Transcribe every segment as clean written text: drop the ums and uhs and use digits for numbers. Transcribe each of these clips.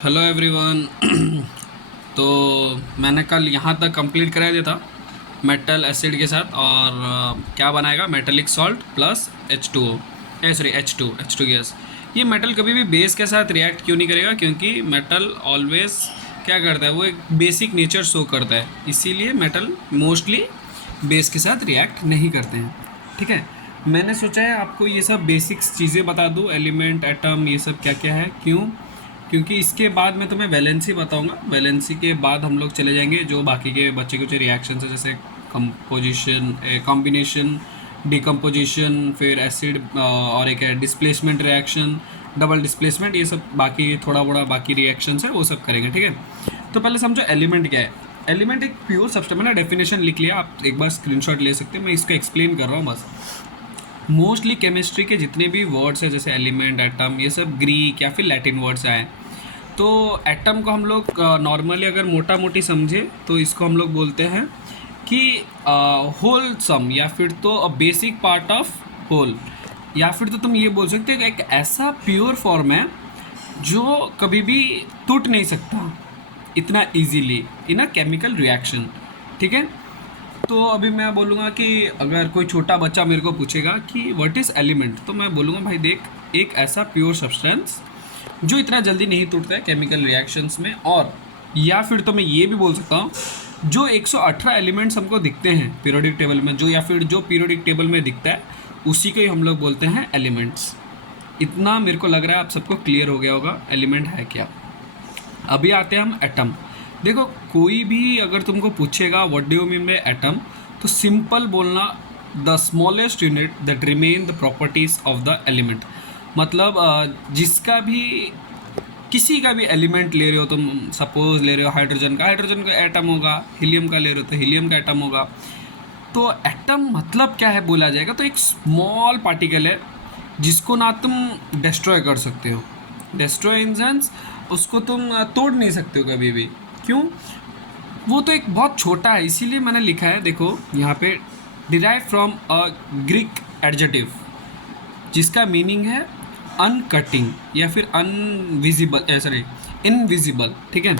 Hello everyone. तो मैंने कल यहाँ तक कंप्लीट करा दिया था मेटल एसिड के साथ। और क्या बनाएगा, metallic salt plus H2O gas. ये मेटल कभी भी बेस के साथ रिएक्ट क्यों नहीं करेगा? क्योंकि मेटल ऑलवेज क्या करता है, वो एक बेसिक नेचर शो करता है, इसीलिए मेटल मोस्टली बेस के साथ रिएक्ट नहीं करते हैं। ठीक है, मैंने सोचा है आपको ये सब बेसिक्स चीज़ें बता दूँ, एलिमेंट, एटम, ये सब क्या क्या है, क्यों, क्योंकि इसके बाद मैं तुम्हें वैलेंसी बताऊंगा। वैलेंसी के बाद हम लोग चले जाएंगे जो बाकी के बच्चे कुछ रिएक्शन है, जैसे कंपोजिशन, कॉम्बिनेशन, डिकम्पोजिशन, फिर एसिड, और एक है डिस्प्लेसमेंट रिएक्शन, डबल डिस्प्लेसमेंट, ये सब बाकी थोड़ा बड़ा बाकी रिएक्शंस है, वो सब करेंगे। ठीक है, तो पहले समझो एलिमेंट क्या है। एलिमेंट एक प्योर सब्सटेंस। मैंने डेफिनेशन लिख लिया, आप एक बार स्क्रीनशॉट ले सकते हैं, मैं इसको एक्सप्लेन कर रहा हूँ बस। मोस्टली केमिस्ट्री के जितने भी वर्ड्स हैं, जैसे एलिमेंट, एटम, ये सब ग्रीक या फिर लैटिन वर्ड्स आए। तो एटम को हम लोग नॉर्मली अगर मोटा मोटी समझे तो इसको हम लोग बोलते हैं कि होल सम, या फिर तो a basic part of whole, या फिर तो तुम ये बोल सकते हो कि एक ऐसा प्योर फॉर्म है जो कभी भी टूट नहीं सकता इतना easily in a chemical reaction. ठीक है, तो अभी मैं बोलूँगा कि अगर कोई छोटा बच्चा मेरे को पूछेगा कि व्हाट इज़ एलिमेंट, तो मैं बोलूँगा भाई देख, एक ऐसा प्योर सब्सटेंस जो इतना जल्दी नहीं टूटता है केमिकल रिएक्शंस में। और या फिर तो मैं ये भी बोल सकता हूँ जो 118 एलिमेंट्स हमको दिखते हैं पीरियोडिक टेबल में, जो या फिर जो पीरियोडिक टेबल में दिखता है उसी को ही हम लोग बोलते हैं एलिमेंट्स। इतना मेरे को लग रहा है आप सबको क्लियर हो गया होगा एलिमेंट है क्या। अभी आते हैं हम एटम। देखो, कोई भी अगर तुमको पूछेगा what do you mean by atom, तो सिंपल बोलना, the smallest unit that remain the properties of the element. मतलब जिसका भी, किसी का भी एलिमेंट ले रहे हो तुम, सपोज ले रहे हो हाइड्रोजन का एटम होगा, हीलियम का ले रहे हो तो हीलियम का एटम होगा। तो एटम मतलब क्या है बोला जाएगा तो एक स्मॉल पार्टिकल है जिसको ना तुम डिस्ट्रॉय कर सकते हो। डिस्ट्रॉय इन सेंस उसको तुम तोड़ नहीं सकते हो कभी भी। क्यों? वो तो एक बहुत छोटा है, इसीलिए मैंने लिखा है, देखो यहाँ पे, derive from a Greek adjective जिसका मीनिंग है अनकटिंग या फिर अनविजिबल, सॉरी, इनविजिबल। ठीक है,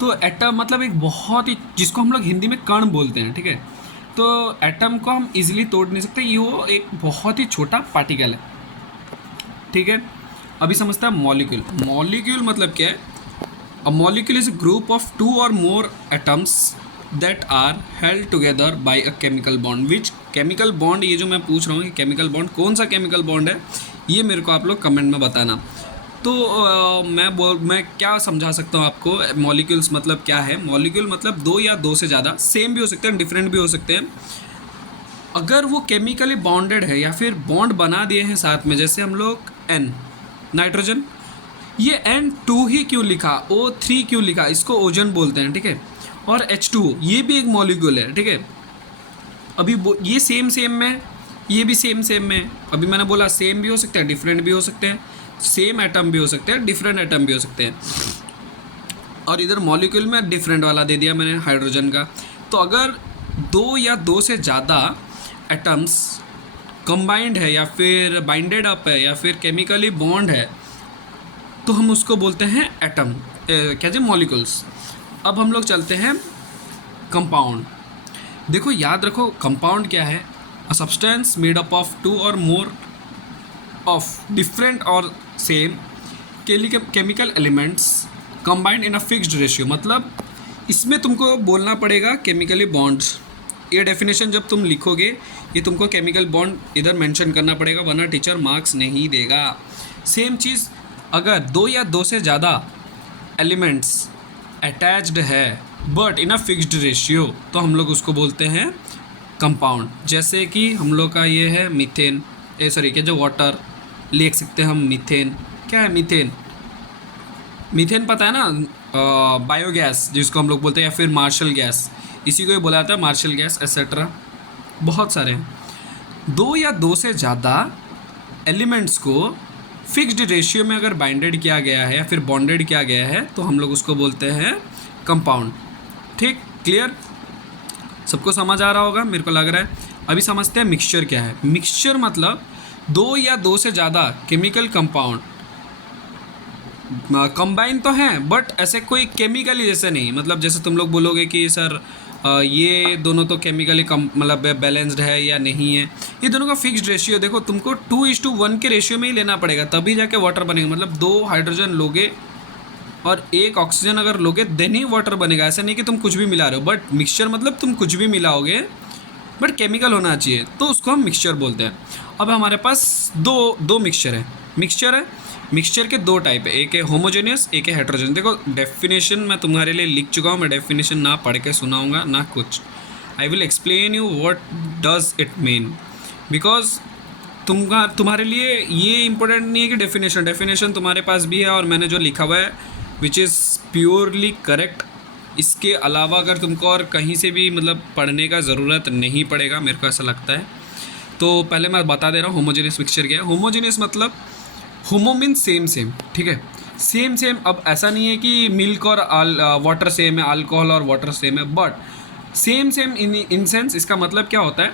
तो एटम मतलब एक बहुत ही, जिसको हम लोग हिंदी में कण बोलते हैं। ठीक है, तो एटम को हम इजीली तोड़ नहीं सकते, ये वो एक बहुत ही छोटा पार्टिकल है। ठीक है, अभी समझते हैं मॉलिक्यूल। मॉलिक्यूल मतलब क्या है? A molecule is a group of two or more atoms that are held together by a chemical bond. Which chemical bond, ये जो मैं पूछ रहा हूँ कि केमिकल बॉन्ड कौन सा केमिकल बॉन्ड है, ये मेरे को आप लोग कमेंट में बताना। तो मैं क्या समझा सकता हूँ आपको, मॉलिक्यूल्स मतलब क्या है। मॉलिक्यूल मतलब दो या दो से ज़्यादा, सेम भी हो सकते हैं, डिफरेंट भी हो सकते हैं, अगर वो केमिकली बॉन्डेड है या फिर बॉन्ड बना दिए हैं साथ में। जैसे हम लोग एन, नाइट्रोजन, ये N2 ही क्यों लिखा, O3 क्यों लिखा, इसको ओजन बोलते हैं। ठीक है, और H2O ये भी एक मॉलिक्यूल है। ठीक है, अभी ये सेम सेम में, ये भी सेम सेम में। अभी मैंने बोला सेम भी हो सकते हैं, डिफरेंट भी हो सकते हैं, सेम एटम भी हो सकते हैं, डिफरेंट एटम भी हो सकते हैं। और इधर मॉलिक्यूल में डिफरेंट वाला दे दिया मैंने हाइड्रोजन का। तो अगर दो या दो से ज़्यादा एटम्स कंबाइंड है या फिर बाइंडेड अप है या फिर केमिकली बॉन्ड है तो हम उसको बोलते हैं एटम, क्या जी, मॉलिक्यूल्स। अब हम लोग चलते हैं कंपाउंड। देखो याद रखो, कंपाउंड क्या है? A substance made up of two or more of different or same chemical elements combined in a fixed ratio. मतलब इसमें तुमको बोलना पड़ेगा केमिकली बॉन्ड्स। ये डेफिनेशन जब तुम लिखोगे, ये तुमको केमिकल बॉन्ड इधर मेंशन करना पड़ेगा, वरना टीचर मार्क्स नहीं देगा। सेम चीज़, अगर दो या दो से ज़्यादा एलिमेंट्स अटैच्ड है but in a fixed ratio, तो हम लोग उसको बोलते हैं कंपाउंड। जैसे कि हम लोग का ये है मीथेन, सॉरी, क्या जो वाटर लिख सकते हैं हम, मीथेन। क्या है मीथेन? मीथेन पता है ना, बायोगैस जिसको हम लोग बोलते हैं, या फिर मार्शल गैस, इसी को ही बोला जाता है मार्शल गैस, एसेट्रा, बहुत सारे हैं। दो या दो से ज़्यादा एलिमेंट्स को फिक्स्ड रेशियो में अगर बाइंडेड किया गया है या फिर बॉन्डेड किया गया है तो हम लोग उसको बोलते हैं कंपाउंड। ठीक, क्लियर, सबको समझ आ रहा होगा मेरे को लग रहा है। अभी समझते हैं मिक्सचर क्या है। मिक्सचर मतलब दो या दो से ज़्यादा केमिकल कंपाउंड कंबाइन तो हैं बट ऐसे कोई केमिकली जैसे नहीं, मतलब जैसे तुम लोग बोलोगे कि सर ये दोनों तो केमिकली कम मतलब बैलेंस्ड है या नहीं है, ये दोनों का फिक्स्ड रेशियो देखो तुमको 2:1 के रेशियो में ही लेना पड़ेगा, तभी जाके वाटर बनेगा। मतलब 2 हाइड्रोजन लोगे और 1 ऑक्सीजन अगर लोगे देन ही वाटर बनेगा। ऐसा नहीं कि तुम कुछ भी मिला रहे हो, बट मिक्सचर मतलब तुम कुछ भी मिलाओगे बट केमिकल होना चाहिए, तो उसको हम मिक्सचर बोलते हैं। अब हमारे पास दो मिक्सचर है। मिक्सचर के 2 टाइप है, एक है होमोजेनियस, एक है हेट्रोजेनियस। देखो डेफिनेशन मैं तुम्हारे लिए लिख चुका हूँ, मैं डेफिनेशन ना पढ़ के सुनाऊंगा ना कुछ। I will explain you what does it mean, because तुम्हारे लिए ये इंपॉर्टेंट नहीं है कि डेफिनेशन तुम्हारे पास भी है और मैंने जो लिखा हुआ है विच इज़ प्योरली करेक्ट। इसके अलावा अगर तुमको और कहीं से भी मतलब पढ़ने का ज़रूरत नहीं पड़ेगा, मेरे को ऐसा लगता है। तो पहले मैं बता दे रहा हूँ होमोजेनियस मिक्सचर क्या है। होमोजेनियस मतलब होमो मीन सेम, ठीक है, सेम। अब ऐसा नहीं है कि मिल्क और वाटर सेम है, अल्कोहल और वाटर सेम है, बट सेम इन सेंस इसका मतलब क्या होता है।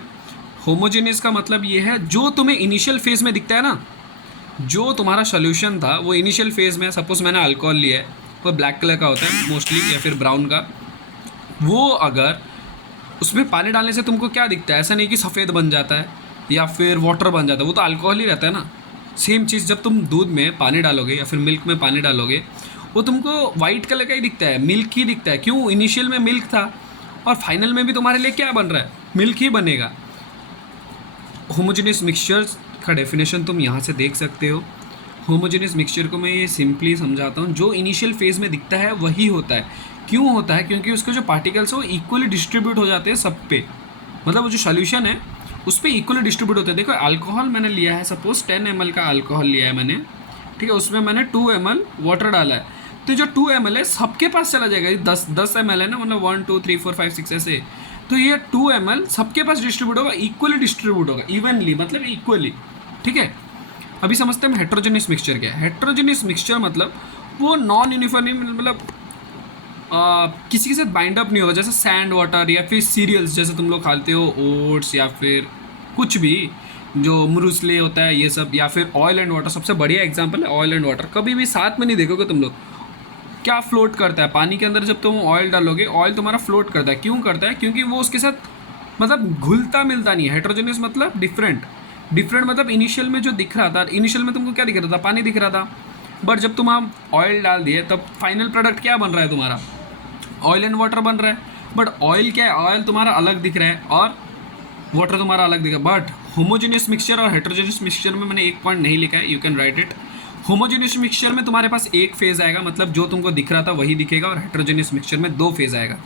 होमोजेनियस का मतलब ये है जो तुम्हें इनिशियल फेज में दिखता है ना, जो तुम्हारा सोल्यूशन था वो इनिशियल फेज में, सपोज मैंने अल्कोहल लिया है, वो ब्लैक कलर का होता है मोस्टली या फिर ब्राउन का, वो अगर उसमें पानी डालने से तुमको क्या दिखता है, ऐसा नहीं कि सफ़ेद बन जाता है या फिर वाटर बन जाता है, वो तो अल्कोहल ही रहता है ना। सेम चीज़ जब तुम दूध में पानी डालोगे या फिर मिल्क में पानी डालोगे, वो तुमको वाइट कलर का ही दिखता है, मिल्क ही दिखता है। क्यों? इनिशियल में मिल्क था और फाइनल में भी तुम्हारे लिए क्या बन रहा है, मिल्क ही बनेगा। होमोजेनियस मिक्सचर का डेफिनेशन तुम यहाँ से देख सकते हो। होमोजेनियस मिक्सचर को मैं ये सिंपली समझाता हूँ, जो इनिशियल फेज में दिखता है वही होता है। क्यों होता है? क्योंकि उसके जो पार्टिकल्स हैं वो इक्वली डिस्ट्रीब्यूट हो जाते हैं सब पे, मतलब वो जो सोल्यूशन है उस पर इक्वली डिस्ट्रीब्यूट होते हैं। देखो अल्कोहल मैंने लिया है, सपोज 10 ml का अल्कोहल लिया है मैंने, ठीक है, उसमें मैंने 2 ml वाटर डाला है, तो जो 2 ml है सबके पास चला जाएगा। 10 ml है ना, मतलब 1 2 3 4 5 6 ऐसे, तो ये 2 ml सबके पास डिस्ट्रीब्यूट होगा, इक्वली डिस्ट्रीब्यूट होगा, इवनली मतलब इक्वली, ठीक है। अभी समझते हैं हेट्रोजेनियस मिक्सचर क्या है। हेट्रोजेनियस मिक्सचर मतलब वो नॉन यूनिफॉर्म, मतलब किसी के साथ बाइंड अप नहीं होगा, जैसे सैंड वाटर या फिर सीरियल्स जैसे तुम लोग खाते हो, ओट्स या फिर कुछ भी जो मुरुसले होता है ये सब, या फिर ऑयल एंड वाटर सबसे बढ़िया एग्जांपल है। ऑयल एंड वाटर कभी भी साथ में नहीं देखोगे तुम लोग, क्या फ्लोट करता है पानी के अंदर। जब तुम ऑयल डालोगे, ऑयल तुम्हारा फ्लोट करता है। क्यों करता है? क्योंकि वो उसके साथ मतलब घुलता मिलता नहीं है। हेट्रोजेनियस मतलब डिफरेंट मतलब इनिशियल में जो दिख रहा था, इनिशियल में तुमको क्या दिख रहा था, पानी दिख रहा था, बट जब तुम ऑयल डाल दिए तब फाइनल प्रोडक्ट क्या बन रहा है तुम्हारा, ऑयल एंड वाटर बन रहा है। बट ऑयल क्या है, ऑयल तुम्हारा अलग दिख रहा है और वाटर तुम्हारा अलग दिख रहा है। बट होमोजेनियस मिक्सचर और हेट्रोजेनियस मिक्सचर में मैंने एक पॉइंट नहीं लिखा है, you can write it. Homogeneous mixture में तुम्हारे पास एक फेज़ आएगा, मतलब जो तुमको दिख रहा था वही दिखेगा, और हेट्रोजेनियस मिक्सचर में 2 फेज़ आएगा,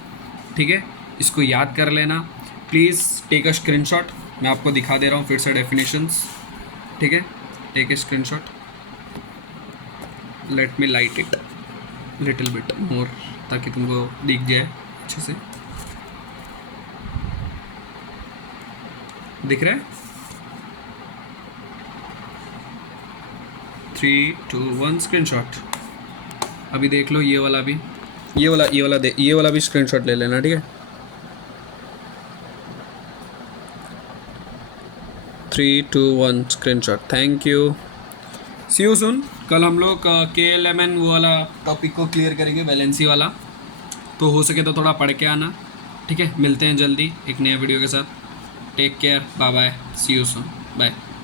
ठीक है। इसको याद कर लेना, प्लीज़ टेक अ स्क्रीनशॉट। मैं आपको दिखा दे रहा हूँ फिर से डेफिनेशंस, ठीक है। Take a screenshot, let me light it little bit more ताकि तुमको दिख जाए अच्छे से। दिख रहा है? 3 2 1 स्क्रीनशॉट। अभी देख लो ये वाला भी, ये वाला भी स्क्रीनशॉट ले लेना, ठीक है। 3 2 1 screenshot. Thank you, see you soon. कल हम लोग KLMN वो वाला टॉपिक को क्लियर करेंगे, वैलेंसी वाला, तो हो सके तो थोड़ा पढ़ के आना, ठीक है। मिलते हैं जल्दी एक नए वीडियो के साथ। Take care, bye bye, see you soon, bye.